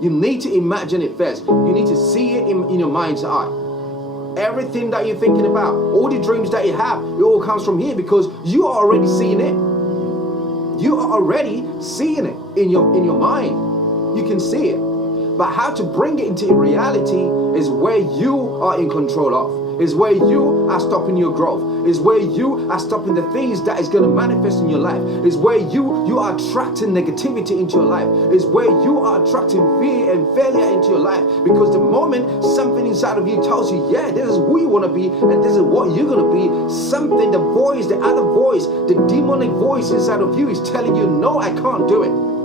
You need to imagine it first. You need to see it in your mind's eye. Everything that you're thinking about, all the dreams that you have, it all comes from here because you are already seeing it. You are already seeing it in your mind. You can see it. But how to bring it into reality is where you are in control of. Is where you are stopping your growth. Is where you are stopping the things that is going to manifest in your life. Is where you are attracting negativity into your life. Is where you are attracting fear and failure into your life. Because the moment something inside of you tells you, yeah, this is who you want to be and this is what you're going to be, something, the voice, the other voice, the demonic voice inside of you is telling you, no, I can't do it.